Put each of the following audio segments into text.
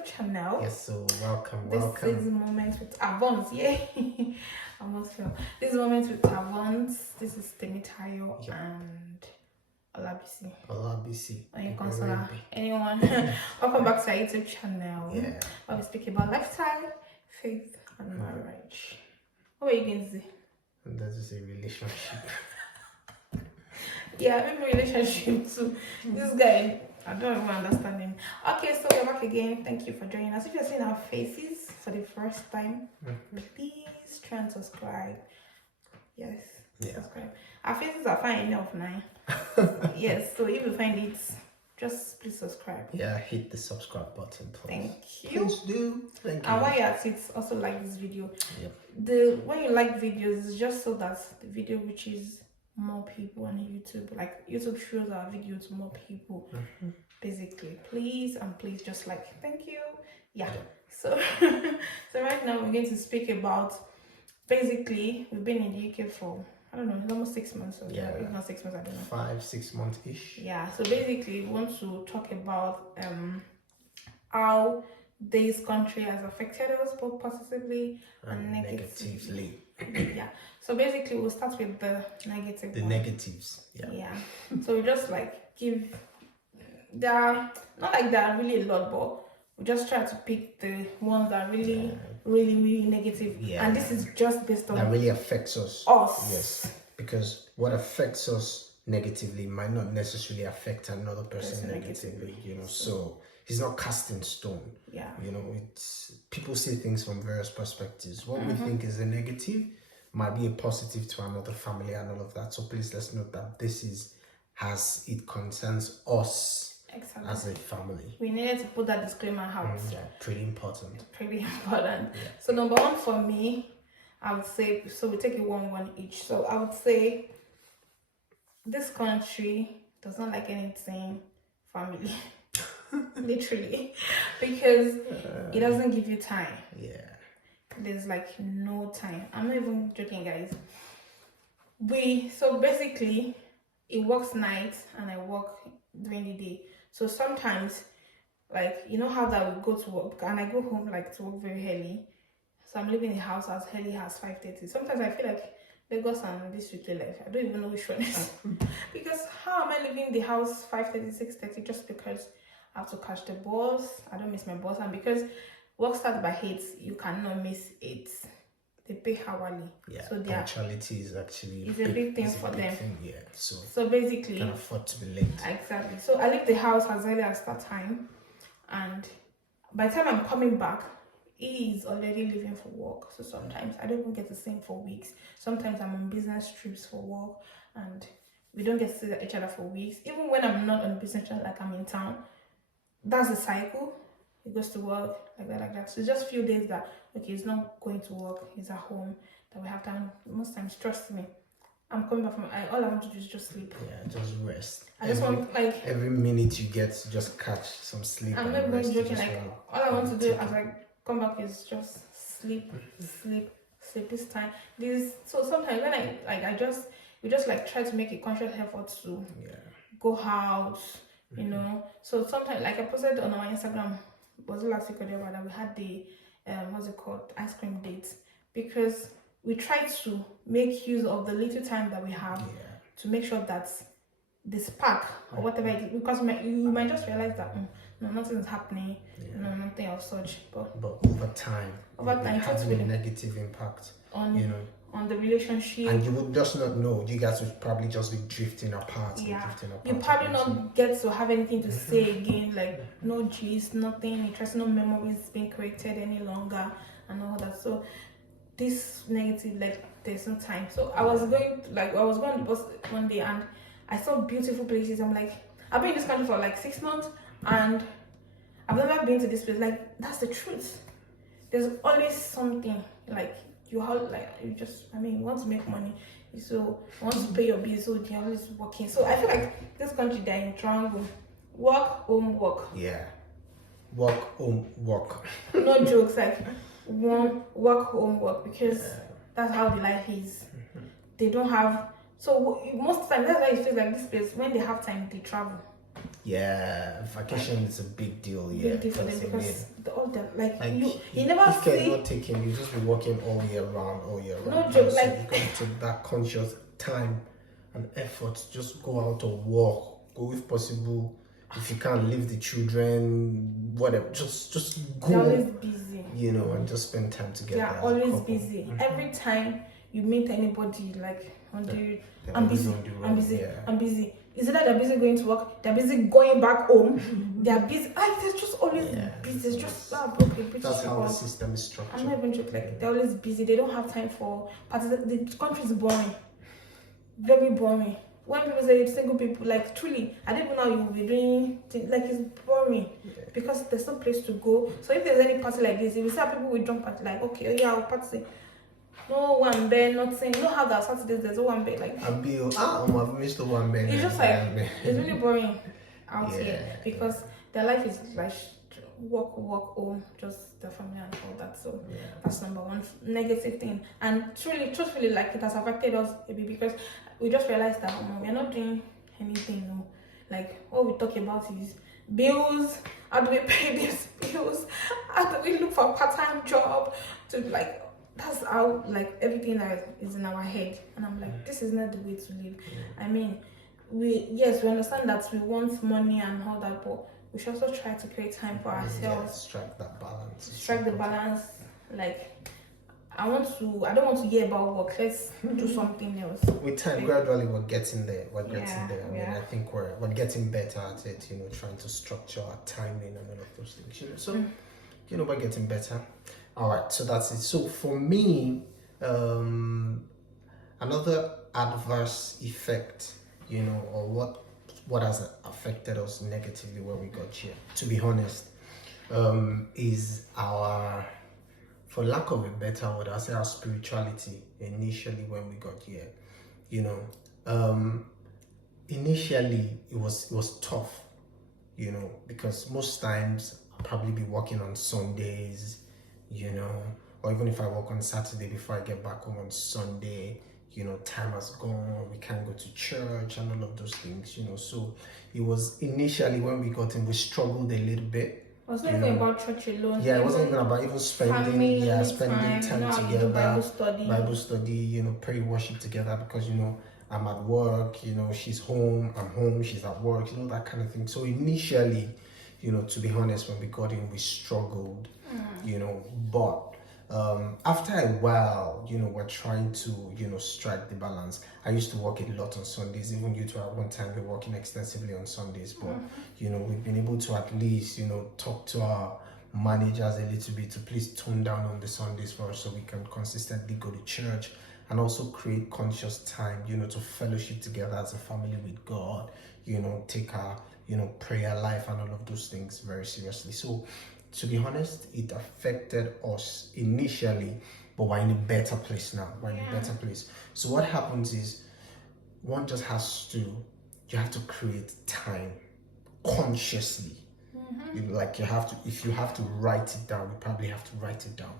YouTube channel. Yes, so welcome. This is Moments with Avons. Yeah, almost feel. This is Moments with Avons. This is Temitayo and Olabisi. Anyone? Welcome back to our YouTube channel. Yeah. Where we speak about lifestyle, faith, and marriage. What are you going to say? And that is a relationship. Yeah, maybe relationship too. This guy, I don't even understand him. Okay, so we're back again. Thank you for joining us. If you're seeing our faces for the first time, please try and subscribe. Yes, subscribe. Our faces are fine enough now. Yes, so if you find it, just please subscribe. Yeah, hit the subscribe button, please. Thank you. Please do. Thank you. And while you're at it, also like this video. Yep. When you like videos, it's just so that the video reaches more people on YouTube. Like YouTube shows our video to more people. Basically, please just like, thank you. Yeah. So so right now we're going to speak about, basically we've been in the UK for, I don't know, it's almost 6 months or so. If not 6 months, I don't know. 5-6 months ish. Yeah, so basically we want to talk about how this country has affected us both positively and negatively. Yeah, so basically we'll start with the negative. The negatives. Yeah. So we just like give, there are not like there are really a lot, but we just try to pick the ones that are really negative. Yeah. And this is just based on that really affects us. Yes. Because what affects us negatively might not necessarily affect another person negatively, you know. So it's not cast in stone. Yeah. You know, it's people see things from various perspectives. What we think is a negative might be a positive to another family and all of that. So please let's note that this is as it concerns us. Exactly. As a family. We needed to put that disclaimer out. Yeah, pretty important. Yeah. So number one for me, I would say, so we take it one each. So I would say this country does not like anything family. Literally. Because it doesn't give you time. Yeah. There's like no time. I'm not even joking, guys. So basically it works night and I work during the day. So sometimes, like, you know how that we go to work and I go home like to work very early. So I'm leaving the house as early as 5:30. Sometimes I feel like Lagos and this weekly life, I don't even know which one is. Because how am I leaving the house 5:30, 6:30 just because I have to catch the bus? I don't miss my bus. And because work starts by 8, you cannot miss 8. They pay hourly. Yeah, so punctuality is actually a big thing for them. Yeah, so basically, you can afford to be late. Exactly. So I leave the house as early as that time, and by the time I'm coming back, he is already leaving for work. So sometimes I don't even get to see him for weeks. Sometimes I'm on business trips for work, and we don't get to see each other for weeks. Even when I'm not on business trip, like I'm in town, that's the cycle. He goes to work like that. So it's just a few days that, okay, he's not going to work, he's at home, that we have time. Most times, trust me, I'm coming back from, all I want to do is just sleep. Yeah, just rest. I just want, like, every minute you get to just catch some sleep. I'm not even joking, like, all I want to do as I come back is just sleep this time. So sometimes when we just like try to make a conscious effort to go out, you know. So sometimes, like I posted on our Instagram, was it last week or the other, that we had the what's it called, ice cream dates, because we try to make use of the little time that we have to make sure that the spark or whatever it is, because you might just realize that no, nothing is happening, no, nothing of such, but over time it has a negative impact on, you know, on the relationship, and you would just not know. You guys would probably just be drifting apart. You probably not get to have anything to say again, like no gist, nothing interesting, no memories being created any longer and all that. So this negative, like, there's no time. So I was going to the bus one day and I saw beautiful places. I'm like, I've been in this country for like 6 months and I've never been to this place. Like, that's the truth. There's always something, like, you want to make money, so you want to pay your bills, so you're always working. So I feel like this country, they're in triangle: work, home, work. Yeah, work, home, work. No jokes, like work, home, work, because that's how the life is. They don't have, so most of the time that's why it feels like this place, when they have time, they travel. Yeah, vacation is a big deal. Yeah, big deal for them because all that like you never if care not taking, you just be working all year round. No joke, so you got to take that conscious time and effort. Just go out or walk. Go if possible. If you can't leave the children, whatever, just go. They're always busy. And just spend time together. They're always busy. Every time you meet anybody, like on the I'm busy. I'm busy. Is it that they're busy going to work? They're busy going back home. They're busy. They're just always busy. It's just okay. That's how the system is structured. I'm not even joking. Like they're always busy. They don't have time for the country is boring. Very boring. When people say it's single people, like truly, I don't even know how you will be doing things, like it's boring because there's no place to go. So if there's any party like this, if you see people with drunk party, like okay, I'll party. No one bed, nothing. You know how that Saturdays there's one bed like. I've missed the one bed. It's just like it's really boring out here because their life is like work home, just their family and all that. So that's number one negative thing. And truthfully, like it has affected us a bit because we just realized that we're not doing anything. No, like all we talk about is bills. How do we pay these bills? How do we look for a part-time job to like? That's how like everything that is in our head, and I'm like, this is not the way to live. I mean, we understand that we want money and all that, but we should also try to create time for ourselves. Strike that balance. Strike the balance. Like, I don't want to hear about work. Let's do something else. With time, gradually, we're getting there. I mean, I think we're getting better at it. Trying to structure our timing and all of those things. So, we're getting better. All right, so that's it. So for me, another adverse effect, or what has affected us negatively when we got here, to be honest, is our, for lack of a better word, I'll say our spirituality initially when we got here. Initially it was tough, because most times I'll probably be working on Sundays, or even if I work on Saturday before I get back home on Sunday, time has gone, we can't go to church and all of those things, so it was initially when we got in, we struggled a little bit. It wasn't even about church alone. Yeah, it wasn't even about even spending time together, Bible study, pray, worship together, because I'm at work, she's home, I'm home, she's at work, that kind of thing. So initially, to be honest, when we got in, we struggled, but after a while, we're trying to, strike the balance. I used to work a lot on Sundays, even you two at one time were working extensively on Sundays, but, we've been able to at least, talk to our managers a little bit to please tone down on the Sundays for us so we can consistently go to church and also create conscious time, to fellowship together as a family with God, take our, prayer life and all of those things very seriously. So, to be honest, it affected us initially, but we're in a better place now. We're in a better place. So what happens is, one just you have to create time consciously. If you have to write it down, you probably have to write it down.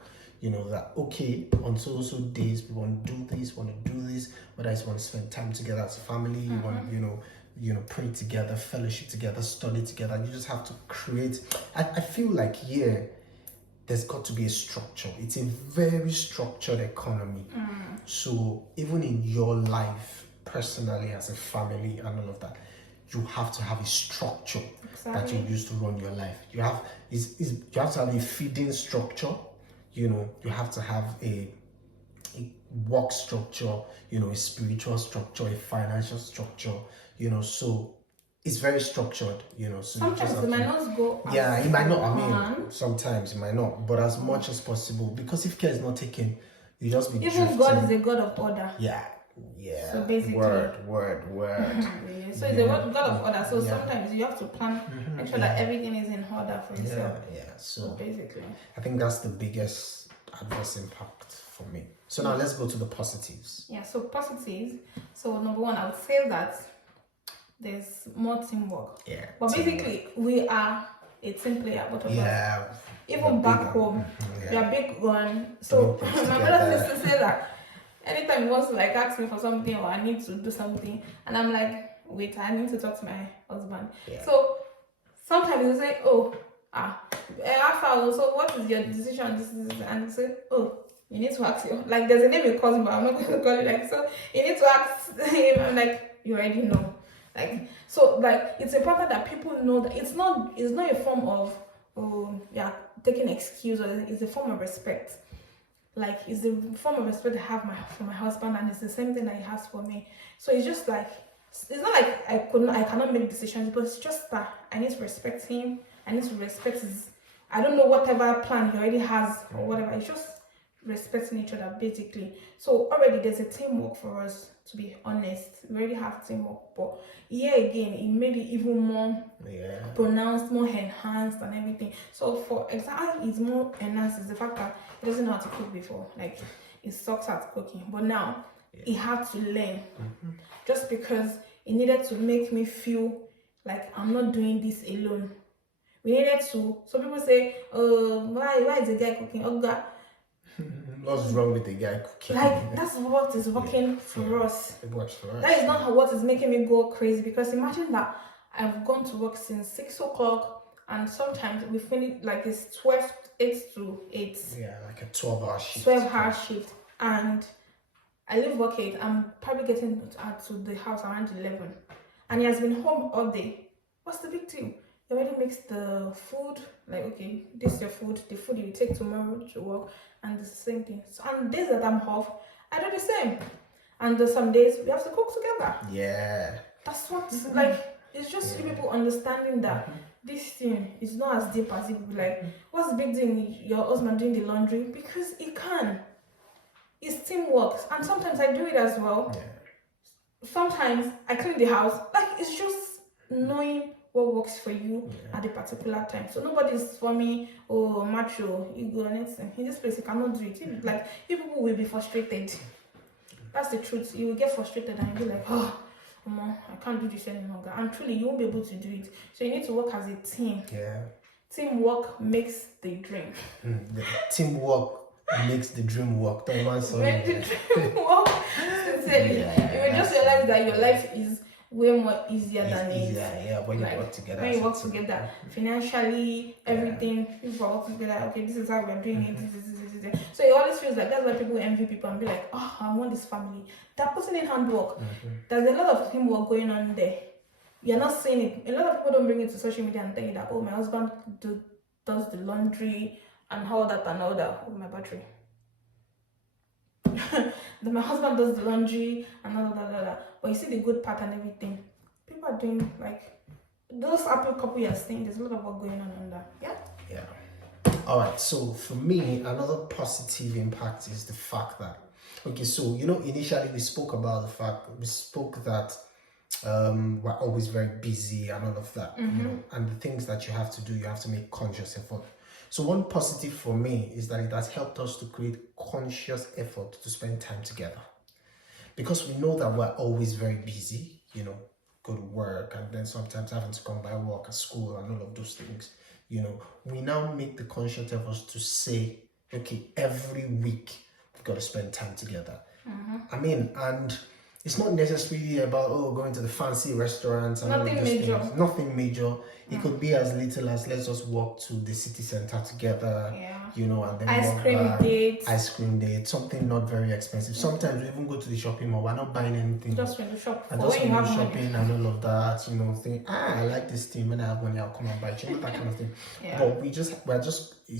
That, okay, on so days, we want to do this, whether it's want to spend time together as a family, you want to, pray together, fellowship together, study together. You just have to create. I feel like there's got to be a structure. It's a very structured economy. So even in your life, personally, as a family and all of that, you have to have a structure that you use to run your life. You have to have a feeding structure. You have to have a work structure, a spiritual structure, a financial structure, so it's very structured, so sometimes it might not go. It might not. I mean, sometimes it might not, but as much as possible, because if care is not taken, you just be even drifting. God is a God of order. Yeah. So basically, word. So it's a God of order. So sometimes you have to plan, make sure that everything is in order for yourself. So basically, I think that's the biggest adverse impact for me. So now let's go to the positives. So positives. So number one, I would say that there's more teamwork. But basically, we are a team player, both of us. Even back home, we are big one. So my brother used to say that anytime he wants to ask me for something or I need to do something, and I'm like, wait, I need to talk to my husband. So sometimes you say, oh, after, so what is your decision? This, and you say, oh, you need to ask you. Like, there's a name you call him, but I'm not going to call it like, so you need to ask him. I'm like, you already know. Like, so, like, it's important that people know that it's not a form of, taking excuse, or it's a form of respect. Like, it's the form of respect I have for my husband, and it's the same thing that he has for me. So it's just like, it's not like I cannot make decisions, but it's just that I need to respect him. I need to respect his, I don't know, whatever plan he already has or whatever. It's just respecting each other, basically. So already there's a teamwork for us, to be honest. We already have teamwork, but again, it made it even more pronounced, more enhanced and everything. So for example, it's more enhanced is the fact that he doesn't know how to cook before. Like, he sucks at cooking, but now he had to learn, just because it needed to make me feel like I'm not doing this alone. We needed to. So people say, why is the guy cooking? Oh God, what's wrong with the guy cooking? Like, that's what is working for us. It works for us. That is not what is making me go crazy, because imagine that I've gone to work since 6 o'clock, and sometimes we finish like it's 8 to 8. Yeah, like a 12-hour shift. 12-hour shift, and I leave work 8. I'm probably getting to the house around 11, and he has been home all day. What's the big deal? He already makes the food. Like, okay, this is your food. The food you take tomorrow to work, and the same thing. So on days that I'm off, I do the same. And there's some days we have to cook together. Yeah. That's what like. It's just you people understanding that this thing is not as deep as it would be like. What's the big deal in your husband doing the laundry? Because he can. It's teamwork, and sometimes I do it as well. Yeah. Sometimes I clean the house. Like, it's just knowing what works for you at a particular time. So nobody's for me, oh, macho, you go anything. In this place, you cannot do it. Like, you people will be frustrated. That's the truth. You will get frustrated and you'll be like, oh, I can't do this any longer. And truly, you won't be able to do it. So you need to work as a team. Yeah. Teamwork makes the dream. The teamwork makes the dream work. Don't want to make the dream work. Sincerely, you will just realize that your life is way more easier than it. Yeah, when you work together. When you work together, financially, everything, you work together. Okay, this is how we're doing it. This. So it always feels like that's why people envy people and be like, oh, I want this family. They're putting in handwork. There's a lot of teamwork going on there. You're not seeing it. A lot of people don't bring it to social media and tell you that, oh, my husband does the laundry and all that and all that. Oh, my battery. My husband does the laundry and all that. But you see the good part and everything. People are doing like those Apple couple you're seeing. There's a lot of work going on under. Yeah. All right. So for me, another positive impact is the fact that so initially we spoke about the fact that we're always very busy and all of that. And the things that you have to do, you have to make conscious effort. So one positive for me is that it has helped us to create conscious effort to spend time together. Because we know that we're always very busy, go to work and then sometimes having to come by work at school and all of those things. We now make the conscious efforts to say, okay, every week we've got to spend time together. And it's not necessarily about going to the fancy restaurants and nothing major. Things. Nothing major. It could be as little as let's just walk to the city center together. And then ice cream date, something not very expensive. Sometimes we even go to the shopping mall. We're not buying anything. Just when you shop. And just when you shopping and all of that, think, I like this thing. When I have money, I'll come and buy it. That kind of thing. But we're just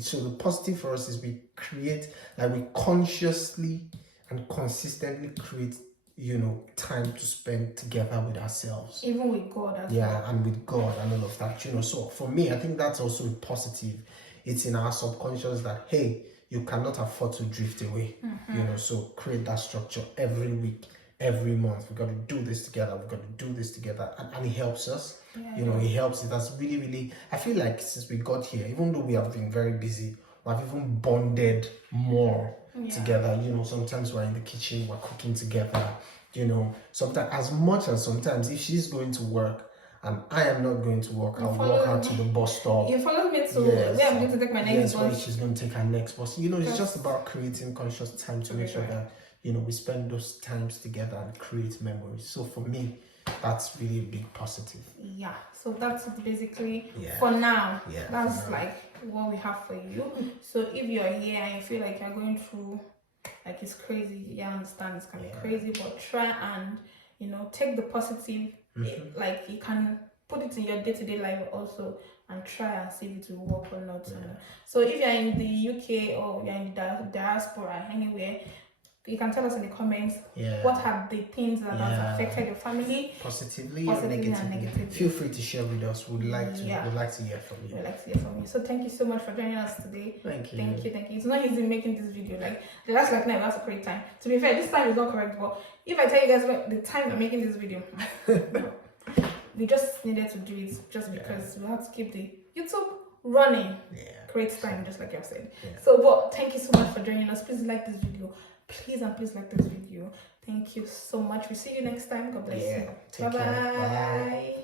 so the positive for us is we consciously and consistently create time to spend together with ourselves. Even with God as well. And with God and all of that. So for me, I think that's also a positive. It's in our subconscious that, hey, you cannot afford to drift away. So create that structure every week, every month. We've got to do this together. We've got to do this together. And it helps us. It helps. It has really, really, I feel like since we got here, even though we have been very busy, we've even bonded more together. Sometimes we're in the kitchen, we're cooking together. Sometimes if she's going to work and I am not going to work, I'll walk out to the bus stop. You follow me to where I'm going to take my next bus. Yes, she's going to take her next bus. It's just about creating conscious time to make sure that we spend those times together and create memories. So for me, that's really a big positive. Yeah, so that's basically for now. That's like what we have for you. So if you're here and you feel like you're going through, like it's crazy, I understand it's kind of crazy, but try and take the positive. Like you can put it in your day-to-day life also, and try and see if it will work or not. So if you're in the UK or you're in the diaspora anywhere, you can tell us in the comments what have the things that have affected your family positively and negatively. Feel free to share with us. We'd like to hear from you. We'd like to hear from you. So thank you so much for joining us today. Thank you. It's not easy making this video. Like the last that's a great time. To be fair, this time is not correct, but if I tell you guys the time I'm making this video, we just needed to do it just because we had to keep the YouTube running. Great time, just like I've said. So, but thank you so much for joining us. Please like this video. Please like this video. Thank you so much. We'll see you next time. God bless you. Bye-bye.